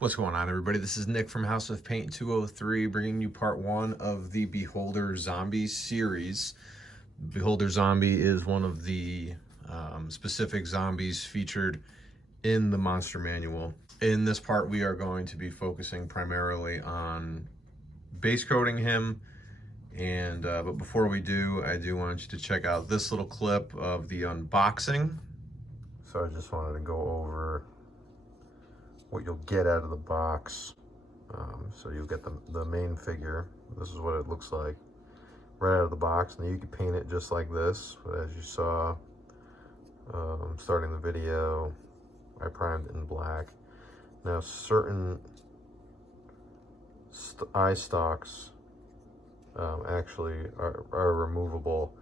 What's going on, everybody? This is Nick from House of Paint 203, bringing you part one of the Beholder Zombie series. Beholder Zombie is one of the specific zombies featured in the Monster Manual. In this part, we are going to be focusing primarily on base coating him. And but before we do, I do want you to check out this little clip of the unboxing. So I just wanted to go over what you'll get out of the box. So you'll get the main figure. This is what it looks like right out of the box. Now you can paint it just like this, but as you saw starting the video, I primed it in black. Now certain eye stalks actually are removable,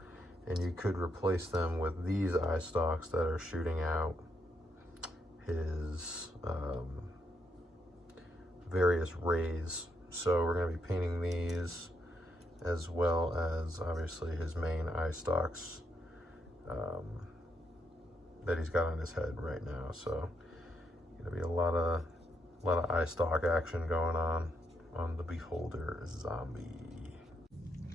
and you could replace them with these eye stalks that are shooting out his various rays. So we're going to be painting these, as well as obviously his main eye stalks that he's got on his head right now. So going to be a lot of eye stalk action going on the Beholder Zombie.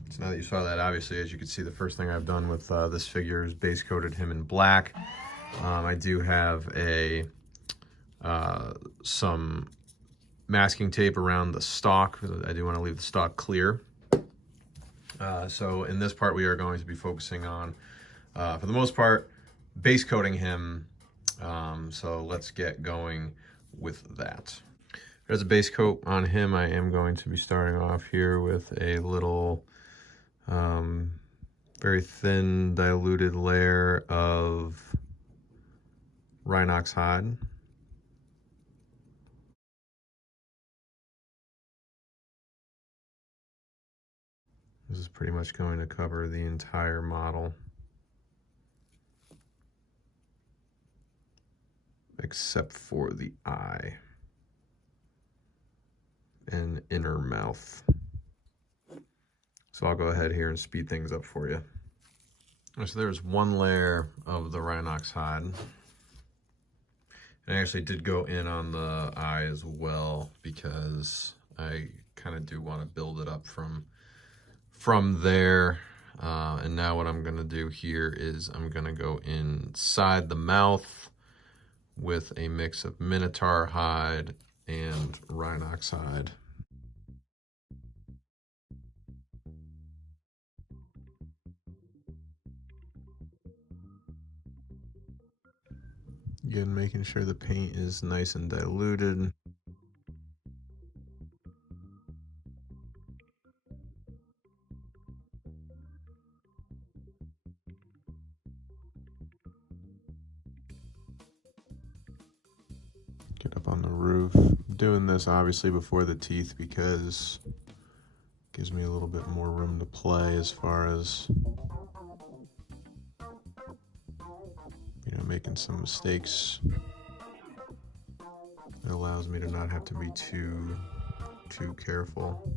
So now that you saw that, obviously, as you can see, the first thing I've done with this figure is base coated him in black. I do have some masking tape around the stalk. I do want to leave the stalk clear. So in this part, we are going to be focusing on, for the most part, base coating him. So let's get going with that. There's a base coat on him. I am going to be starting off here with a little very thin diluted layer of Rhinox hide. This is pretty much going to cover the entire model, except for the eye and inner mouth. So I'll go ahead here and speed things up for you. So there's one layer of the Rhinox hide. And I actually did go in on the eye as well, because I kind of do want to build it up from there. And now what I'm going to do here is I'm going to go inside the mouth with a mix of Minotaur hide and Rhinox hide. Again, making sure the paint is nice and diluted. Get up on the roof. I'm doing this obviously before the teeth because it gives me a little bit more room to play as far as, you know, making some mistakes. It allows me to not have to be too careful.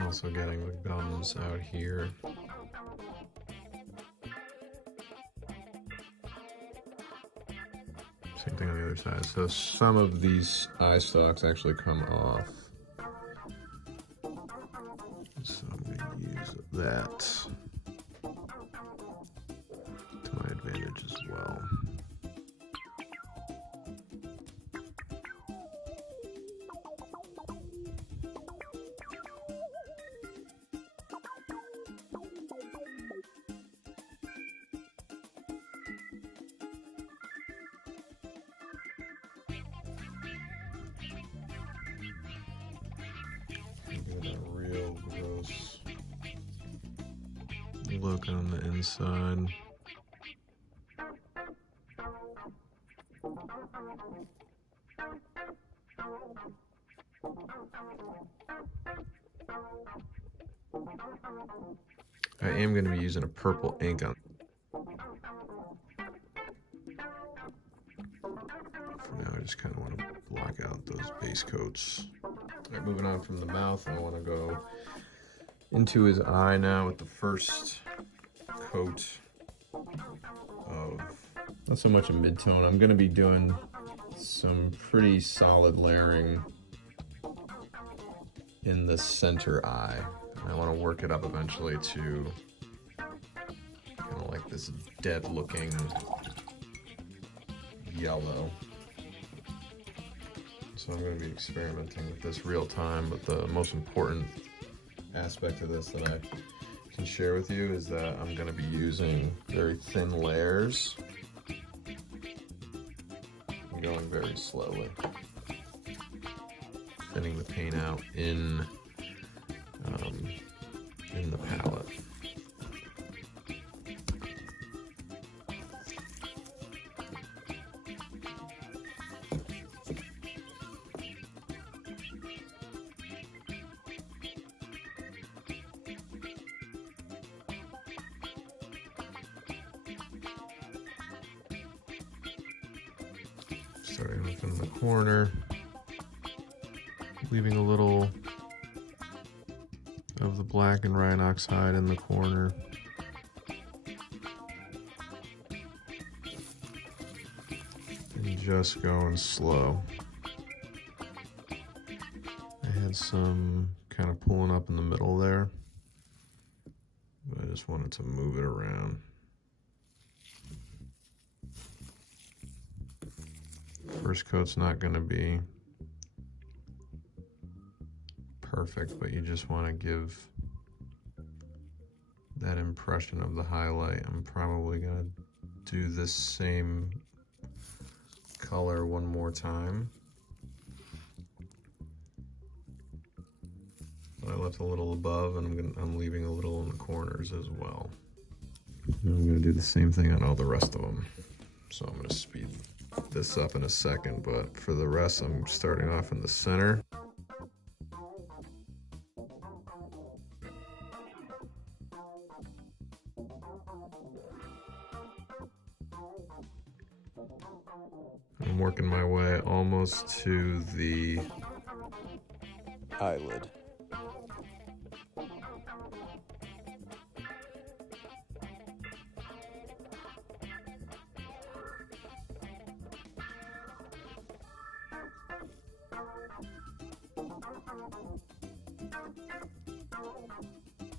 Also getting the gums out here. Same thing on the other side. So some of these eye stalks actually come off. So I'm going to use that to my advantage as well. Get a real gross look on the inside. I am going to be using a purple ink on. For now, I just kind of want to block out those base coats. All right, moving on from the mouth, I want to go into his eye now with the first coat not so much a mid-tone. I'm going to be doing some pretty solid layering in the center eye. And I want to work it up eventually to kind of like this dead looking yellow. So I'm going to be experimenting with this real time, but the most important aspect of this that I can share with you is that I'm going to be using very thin layers and going very slowly, thinning the paint out in the palette. Starting off in the corner, leaving a little of the black and Rhinox hide in the corner. And just going slow. I had some kind of pulling up in the middle there, but I just wanted to move it around. First coat's not going to be perfect, but you just want to give that impression of the highlight. I'm probably going to do this same color one more time. I left a little above, and I'm leaving a little in the corners as well. And I'm going to do the same thing on all the rest of them. So I'm going to speed this up in a second, but for the rest I'm starting off in the center. I'm working my way almost to the eyelid.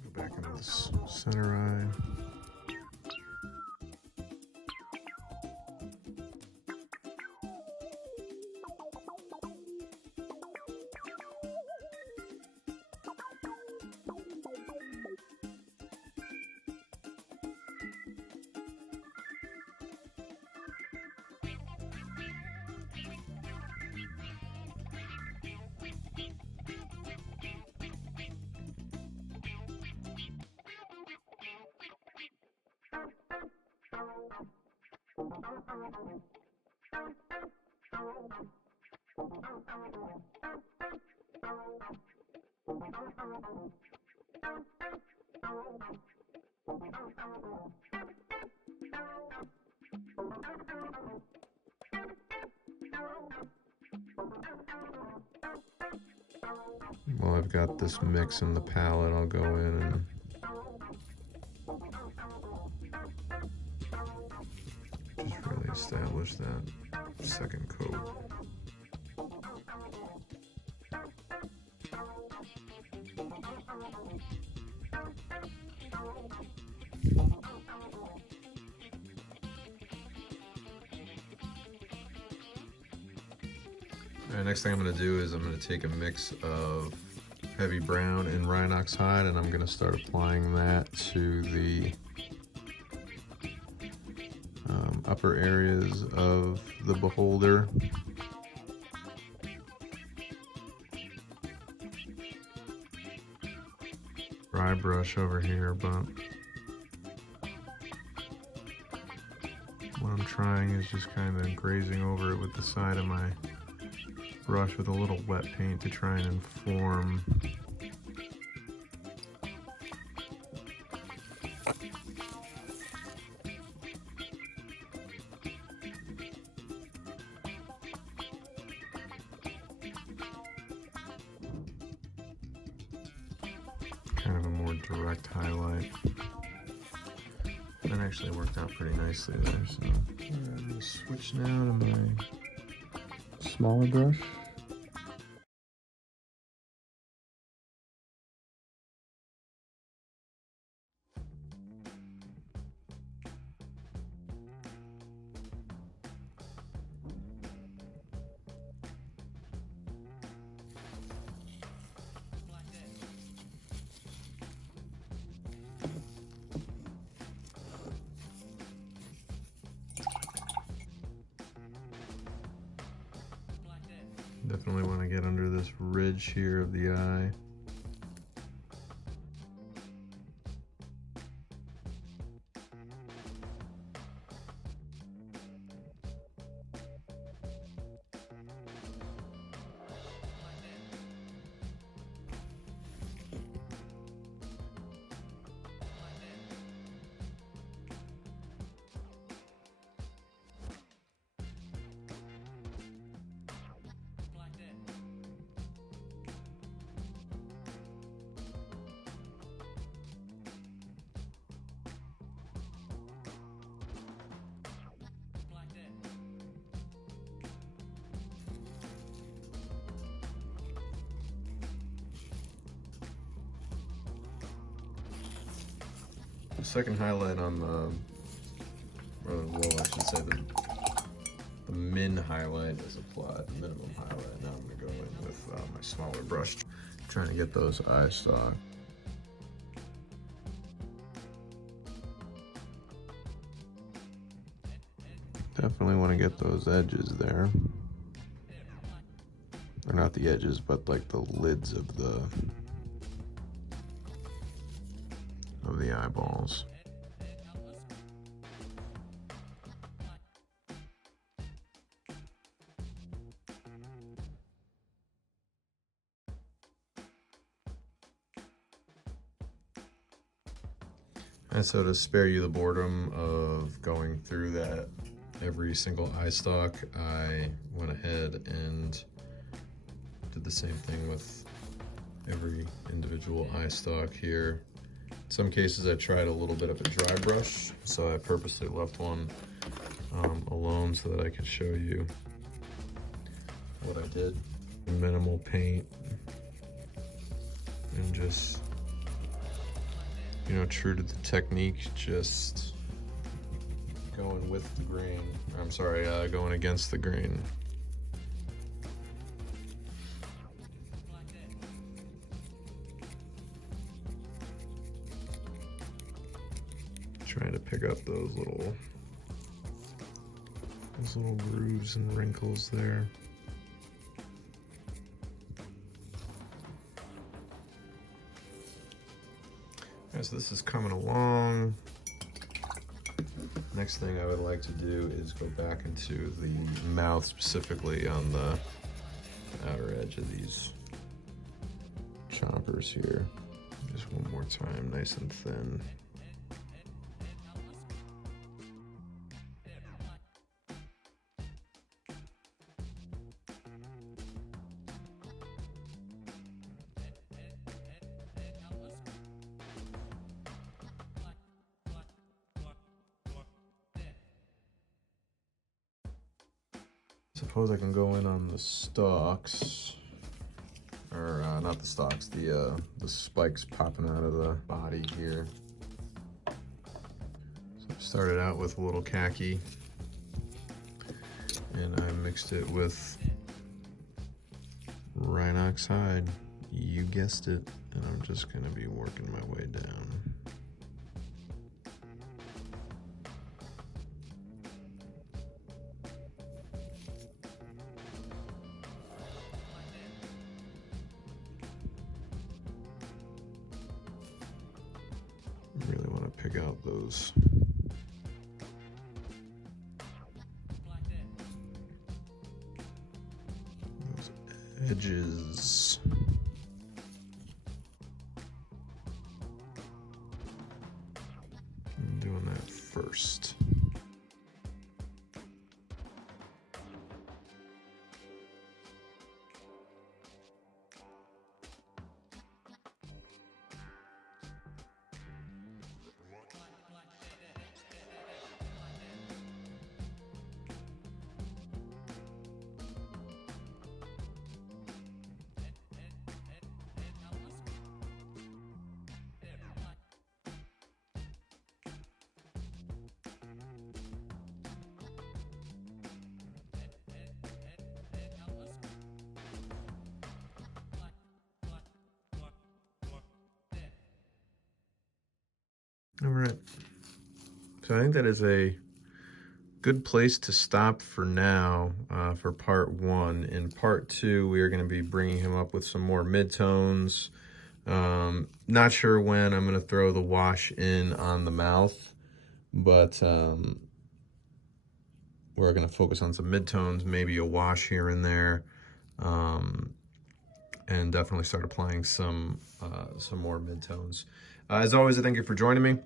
Go back into this center eye. While I've got this mix in the palette, I'll go in and just really establish that second coat. Alright, next thing I'm going to do is I'm going to take a mix of heavy brown and Rhinox hide, and I'm going to start applying that to the upper areas of the beholder. Dry brush over here, but what I'm trying is just kind of grazing over it with the side of my brush with a little wet paint to try and inform kind of a more direct highlight. That actually worked out pretty nicely there. So I'm gonna switch now to my smaller brush. Definitely want to get under this ridge here of the eye. The second highlight on the, or well, I should say the min highlight is applied, minimum highlight. Now I'm gonna go in with my smaller brush, trying to get those eye stalks. Definitely want to get those edges there. Or not the edges, but like the lids of the eyeballs. And so to spare you the boredom of going through that every single eye stalk, I went ahead and did the same thing with every individual eye stalk here. In some cases I tried a little bit of a dry brush, so I purposely left one alone so that I could show you what I did. Minimal paint and just, you know, true to the technique, just going with the grain. I'm sorry, going against the grain. Trying to pick up those little grooves and wrinkles there. So this is coming along. Next thing I would like to do is go back into the mouth, specifically on the outer edge of these chompers here. Just one more time, nice and thin. Suppose I can go in on the stalks, or not the stalks, the spikes popping out of the body here. So I started out with a little khaki, and I mixed it with Rhinox hide. You guessed it, and I'm just gonna be working my way down. Really want to pick out those edges. I'm doing that first. All right. So I think that is a good place to stop for now for part 1. In part 2, we are going to be bringing him up with some more midtones. Not sure when I'm going to throw the wash in on the mouth, but we're going to focus on some midtones, maybe a wash here and there, and definitely start applying some more midtones. As always, I thank you for joining me.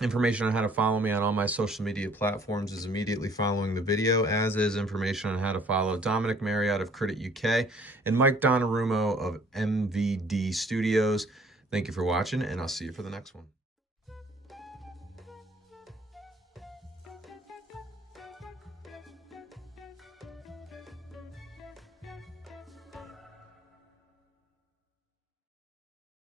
Information on how to follow me on all my social media platforms is immediately following the video, as is information on how to follow Dominic Marriott of Credit UK and Mike Donnarumma of MVD Studios. Thank you for watching, and I'll see you for the next one.